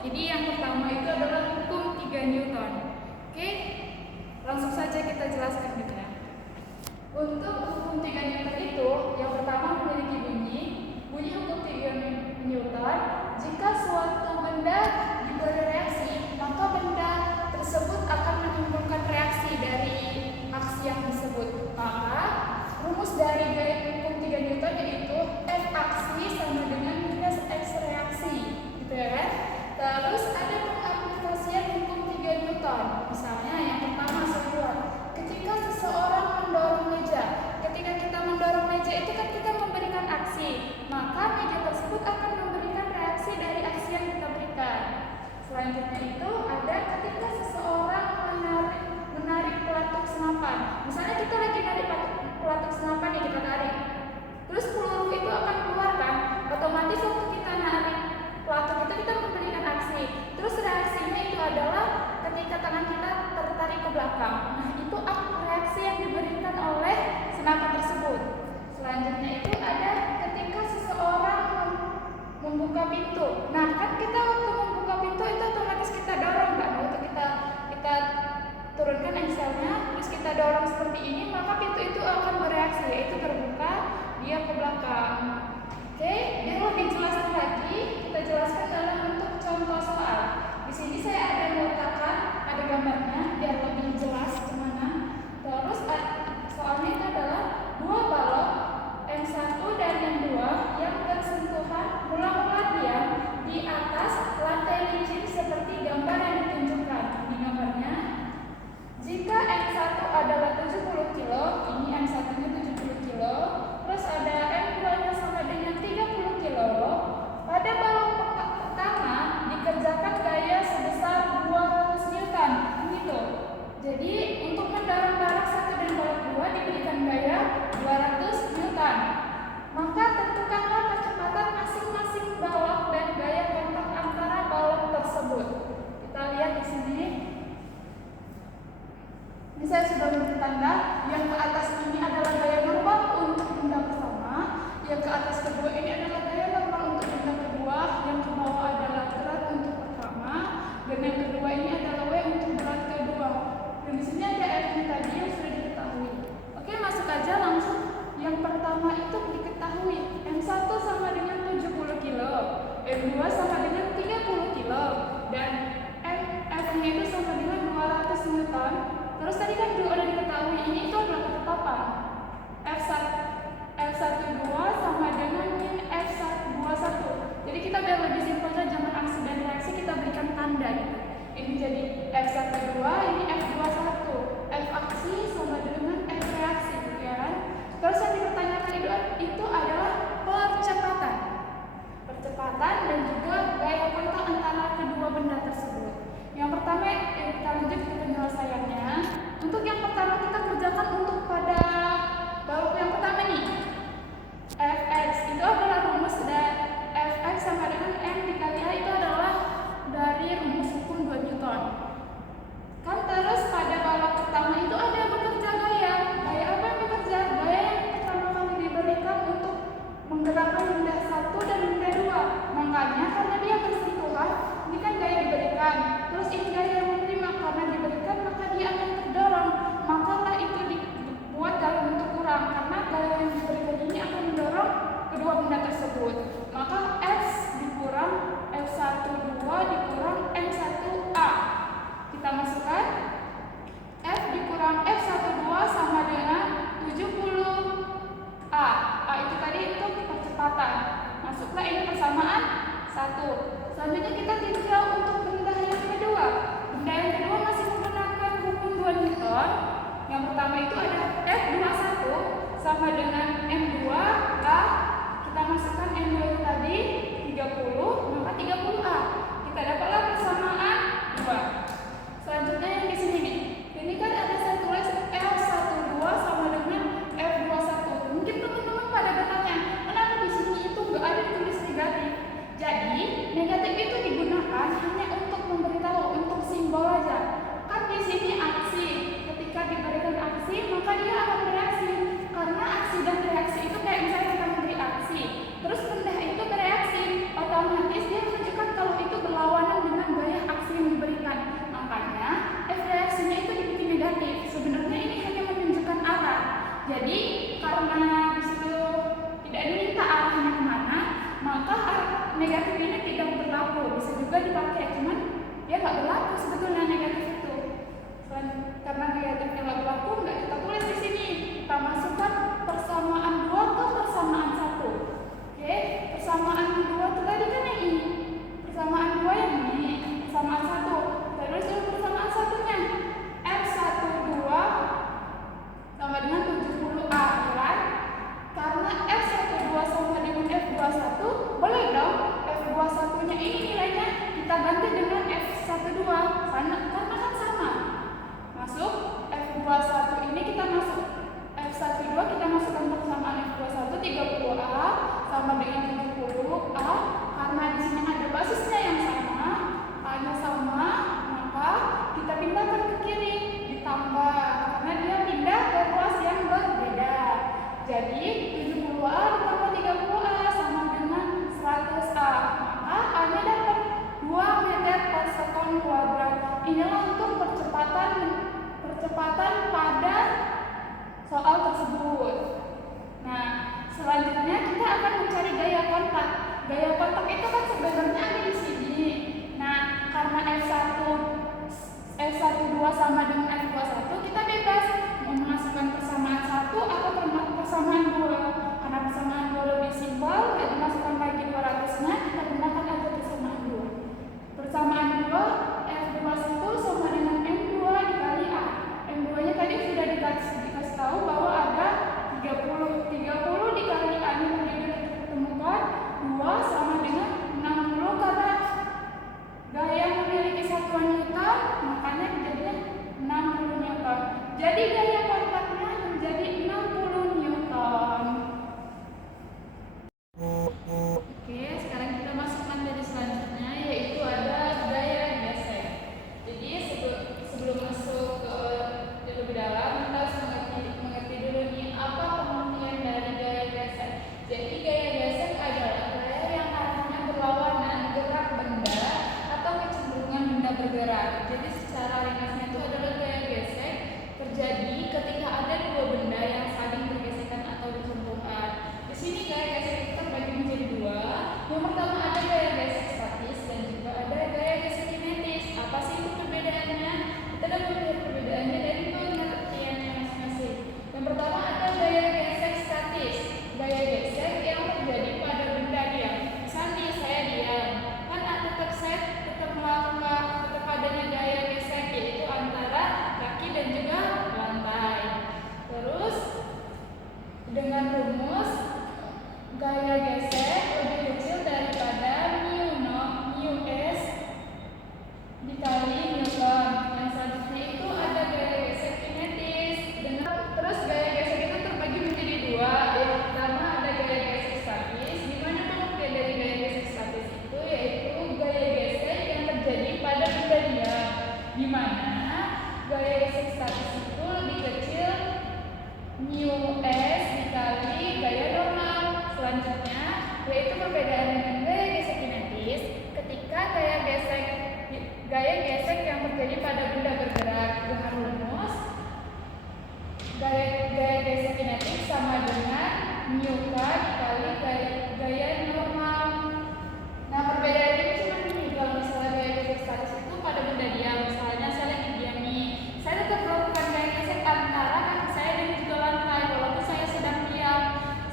Jadi yang pertama itu adalah hukum 3 Newton. Oke, langsung saja kita jelaskan gitu ya. Untuk hukum 3 Newton itu, yang pertama memiliki bunyi hukum 3 Newton, jika suatu benda diberi reaksi, maka benda tersebut akan menimbulkan reaksi dari aksi yang disebut. Maka rumus dari gaya hukum 3 Newton yaitu F aksi sama dengan minus X reaksi, gitu ya kan? Terus ada pengaplikasian hukum 3 Newton. Misalnya yang pertama saya buat, ketika seseorang mendorong meja. Ketika kita mendorong meja itu kan kita memberikan aksi, maka meja tersebut akan memberikan reaksi dari aksi yang kita berikan. Selanjutnya itu ada ketika seseorang menarik pelatuk senapan. Misalnya kita lagi narik pelatuk senapan yang kita tarik, terus peluru itu akan keluar kan, otomatis waktu kita narik pelatuk itu kita memberikan aksi. Terus reaksinya itu adalah ketika tangan kita tertarik ke belakang. Nah, itu reaksi yang diberikan oleh senapan tersebut. Selanjutnya itu ada ketika seseorang membuka pintu. Nah, kan kita waktu membuka pintu itu otomatis kita dorong kan, waktu kita turunkan engselnya, terus kita dorong seperti ini, maka pintu itu akan bereaksi, yaitu terbuka, dia ke belakang. Oke, biar lebih jelas lagi, kita jelaskan dalam bentuk contoh soal. Di sini saya ada meletakkan, ada gambarnya, biar lebih jelas kemana. Terus soalnya itu adalah dua balok M1 dan M2 yang bersentuhan mula-mula diam di atas lantai licin seperti gambar yang ditunjukkan. Ini gambarnya. Jika M1 adalah 70 kilo, ini M1-nya 70 kilo, terus ada M2-nya sama dengan 30 kilo. Pada balok pertama dikerjakan gaya sebesar 200 Newton, gitu. Jadi untuk mendorong balok 1 dan balok 2 diberikan gaya 200 Newton. Maka tentukanlah kecepatan masing-masing balok dan gaya kontak antara balok tersebut. Kita lihat di sini. Ini saya sudah beri tanda. Yang ke atas ini adalah gaya normal untuk benda pertama. Yang ke atas kedua ini adalah gaya normal untuk benda kedua. Yang ke bawah adalah berat untuk pertama. Dan yang kedua ini adalah W untuk berat kedua. Dan di sini ada F-nya tadi yang sudah diketahui. Oke, masuk aja langsung. Yang pertama itu diketahui. M1 sama dengan 70 kilo. M2 sama dengan 30 kilo. Dan F-nya itu sama dengan 200 Newton. Terus tadi kan juga udah diketahui, ini itu adalah ketetapan. F12 sama dengan min F nggak berlaku sebetulnya negatif itu. Karena negatifnya nggak berlaku, nggak kita tulis di sini. Kita masukkan persamaan 2 ke persamaan 1. Oke, persamaan 2 itu tadi kan yang ini. Persamaan 2 yang ini, persamaan 1. Kita tulis dulu persamaan satunya. F12 sama dengan 70A, kan? Karena F12 sama dengan F21, boleh dong F21-nya ini nilainya kita ganti dengan F12, karena kan sama. Masuk F21 ini kita masuk F12, kita masukkan persamaan F21 30A sama dengan 70A, karena di sini ada basisnya yang sama, A-nya sama, maka kita pindahkan ke kiri, ditambah karena dia pindah ke ruas yang berbeda. Jadi 70A ditambah 30A sama dengan 100A, maka A-nya dapat 2 meter per sekon kuadrat. Inilah untuk percepatan pada soal tersebut. Nah, selanjutnya kita akan mencari gaya kontak. Gaya kontak itu kan sebenarnya ada di sini. Nah, karena F12 sama dengan F21, kita bebas mau memasukkan persamaan 1 atau persamaan 2. Karena persamaan 2 lebih simpel, ya dimasukkan lagi 200-nya, kita gunakan aja persamaan 2. Persamaan 2, F21 sama dengan M2 dikali A. M2-nya tadi sudah dikasih tahu bahwa ada 30 dikali A-nya tadi kita temukan 2 sama dengan 60, karena gaya memiliki satuan Newton, makanya menjadinya 60 Newton. Jadi gaya kontaknya menjadi 60 Newton. Oke, sekarang kita masuk materi selanjutnya, yaitu ada gaya gesek. Jadi sebelum masuk ke lebih dalam, kita harus mengerti dulu nih apa pengertian dari gaya gesek. Jadi gaya gesek adalah gaya yang arahnya berlawanan gerak benda atau kecenderungan benda bergerak. Jadi secara ringkasnya itu adalah gaya gesek terjadi ketika ada dua benda yang saling bergesekan atau bersentuhan. Di sini gaya gesek itu terbagi menjadi dua. Yang pertama ada gaya gesek statis dan juga ada gaya gesek kinetis. Apa sih itu perbedaannya? Kita dapat melihat perbedaannya dari pengertiannya masing-masing. Yang pertama ada gaya gesek statis. Gaya gesek yang terjadi pada benda diam. Misalnya saya diam, kan tetap adanya gaya gesek, yaitu antara kaki dan juga lantai. Terus dengan rumus gaya gesek lebih kecil daripada mu s dikali Newton. Yang selanjutnya itu ada gaya gesek kinetis. Terus gaya gesek itu terbagi menjadi dua. Yang pertama ada gaya gesek statis. Gimana pengertian dari gaya gesek statis itu? Yaitu gaya gesek yang terjadi pada benda diam, di mana gaya gesek statis itu lebih kecil mu s dikali gaya normal. Selanjutnya yaitu perbedaan dengan gaya gesek kinetis. Ketika gaya gesek yang terjadi pada benda bergerak, dengan rumus gaya gesek kinetis sama dengan mu k dikali gaya normal. Nah, perbedaan ini cuma ini. Kalau misalnya gaya gesek statis itu pada benda diam, misalnya saya lagi diam nih, saya tetap melakukan gaya gesek antara kaki saya dan juga lantai walaupun saya sedang diam.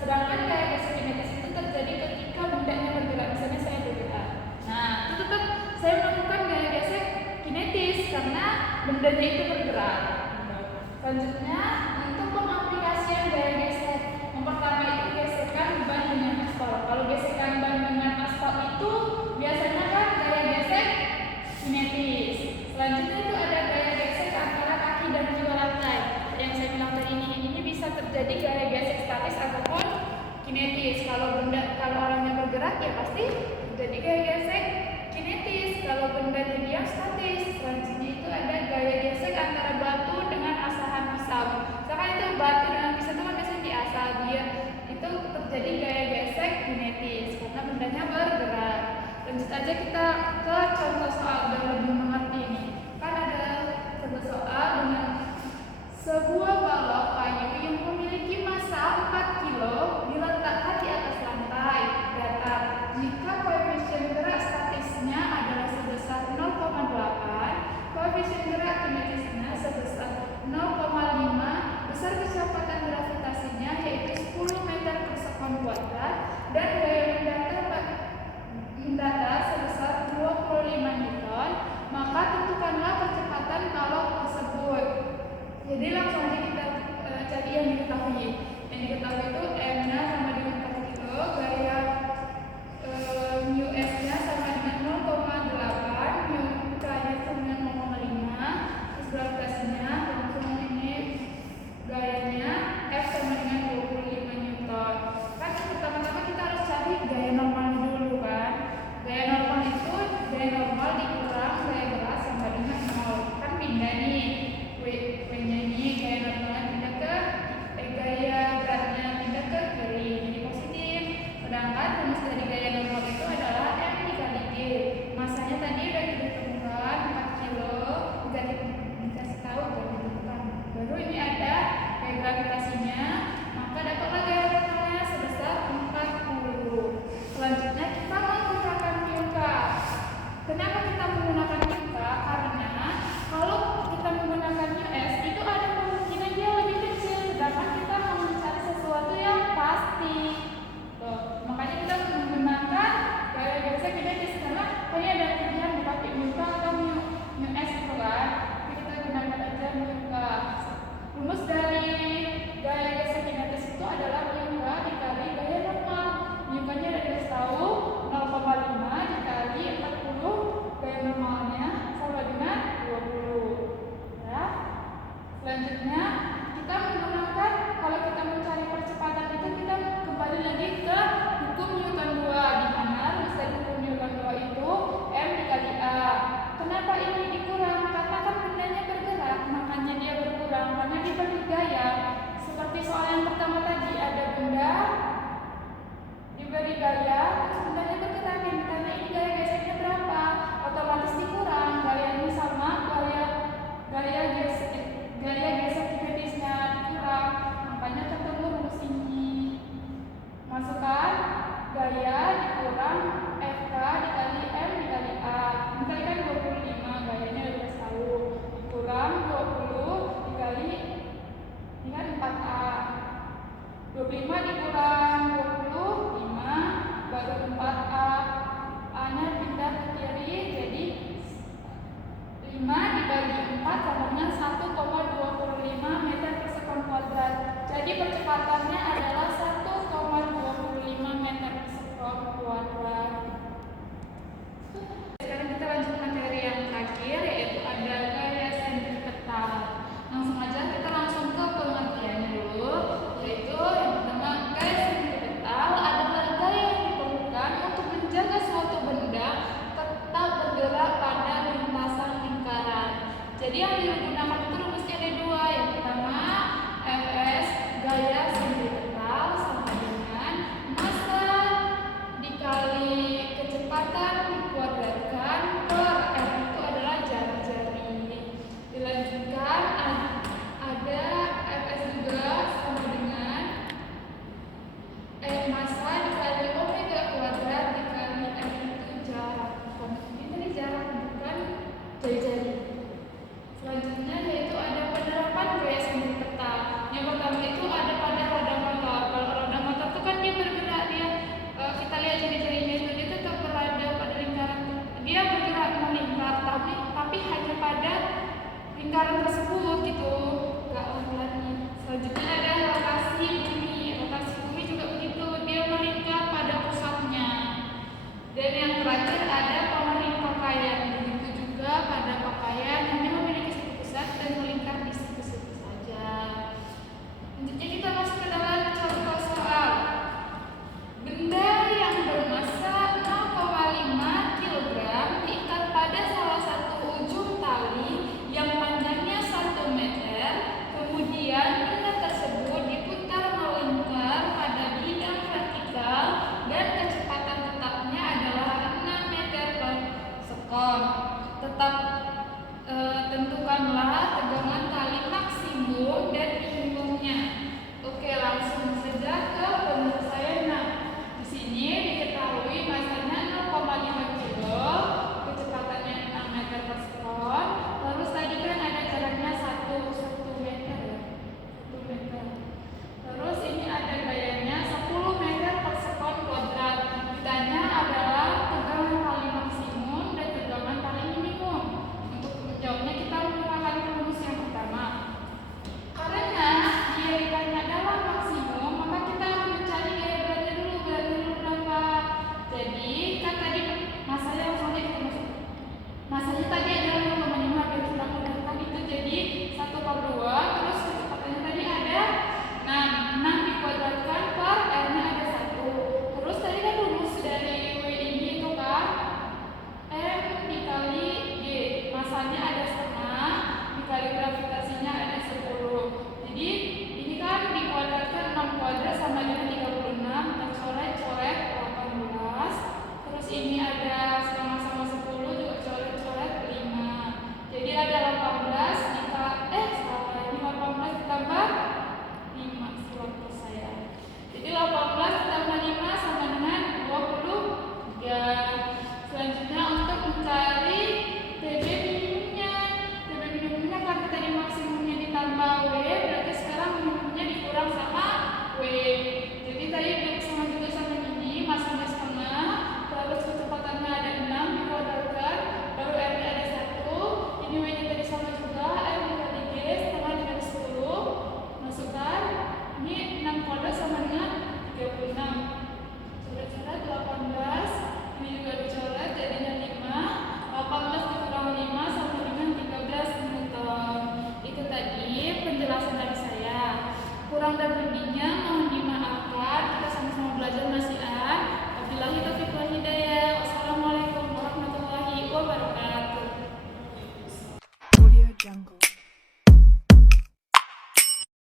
Sedangkan gaya gesek kinetis itu terjadi ketika bendanya bergerak, misalnya saya bergerak. Nah, itu tetap saya melakukan gaya gesek kinetis karena bendanya itu bergerak. Selanjutnya untuk pengaplikasian gaya gesek. Yang pertama itu gesekan ban dengan aspal. Kalau gesekan ban dengan aspal itu biasanya kan gaya gesek kinetis. Selanjutnya itu ada gaya gesek antara kaki dan juga lantai. Yang saya bilang tadi ini bisa terjadi gaya gesek statis ataupun kinetis. Kalau orangnya bergerak ya pasti terjadi gaya gesek kinetis. Kalau benda diam statis. Selanjutnya itu ada gaya gesek antara batu dengan asahan pisau. Misalkan itu batu dengan pisau itu kan biasanya diasah, dia itu terjadi gaya gesek kinetis karena bendanya bergerak. Lanjut aja kita ke contoh soal biar lebih mengerti ini. Kan ada contoh soal dengan sebuah balok kayu yang memiliki massa 4 kilo diletakkan di atas lantai datar. Jika koefisien gerak statisnya adalah sebesar 0,8, tetap tentukanlah tegangan tali maksimum dan minimumnya. Oke, langsung saja ke penyelesaiannya. Di sini diketahui masanya 0,5 kilo, kecepatannya 6 meter per sekon. Terus tadi kan ada jaraknya 1 meter ya, 1 meter. Terus ini ada gayanya 10 meter per sekon kuadrat. Ditanya adalah tegangan tali maksimum dan tegangan tali minimum. Untuk menjawabnya kita menggunakan rumus yang pertama. Karena dia ditanya adalah maksimum, maka kita harus mencari gaya beratnya dulu berapa. Jadi kan tadi masanya langsung aja kita masuk. Masanya tadi adalah 0,5, biar kita mudahkan itu jadi 1/2. Terus kecepatannya tadi ada 6 dikuadratkan per R-nya ada 1. Terus tadi kan rumus dari W ini itu kan M dikali G, masanya ada